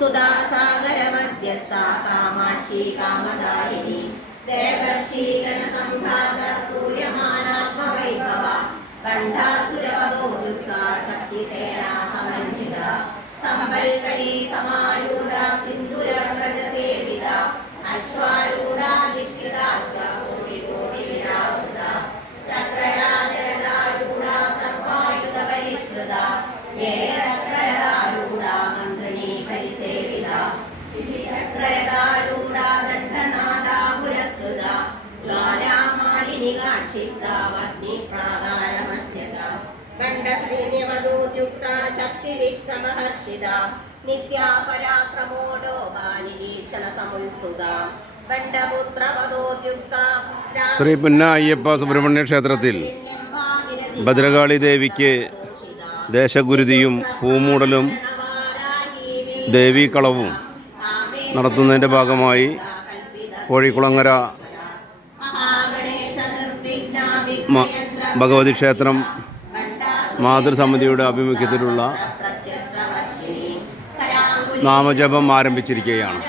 सुधासागरमध्यस्था कामाक्षी कामदायिनी देवर्षिगणसम्भ्रात सूर्यमानात्मवैभवा कण्ठासुरवधोद्युक्ता शक्तिसेना समन्विता सम्बल्करी समारूढा सिन्दूरव्रजसेविता अश्वारूढा दिष्टिताश्वकोटिकोटिविरावृता चक्रराजरदारूढा सर्वायुधपरिष्कृता येयचक्ररदारूढा मन्त्रिणी परिसेविता चक्ररदारूढा दण्डनादा पुरस्कृता ज्वालामालिनिगाक्षिप्ता वह्निप्राकारमध्यता खण्डसैन्यवधोद्युक्ता शक्तिविक्रमहर्षिता नित्या पराक्रमोडोभा निरीक्षणसमुत्सुका खण्डपुत्रवधोद्युक्ता ശ്രീ പുന്ന അയ്യപ്പ സുബ്രഹ്മണ്യ ക്ഷേത്രത്തിൽ ഭദ്രകാളി ദേവിക്ക് ദേശഗുരുതിയും പൂമൂടലും ദേവീകളവും നടത്തുന്നതിൻ്റെ ഭാഗമായി കോഴിക്കുളങ്ങര ഭഗവതി ക്ഷേത്രം മാതൃസമിതിയുടെ ആഭിമുഖ്യത്തിലുള്ള നാമജപം ആരംഭിച്ചിരിക്കുകയാണ്.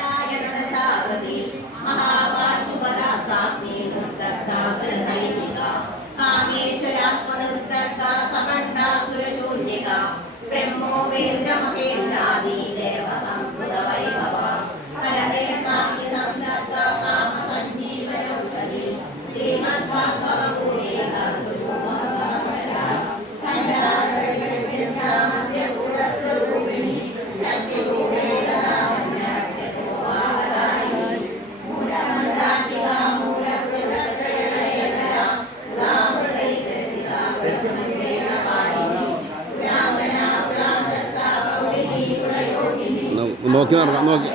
നോക്കി നടക്കാം, നോക്കി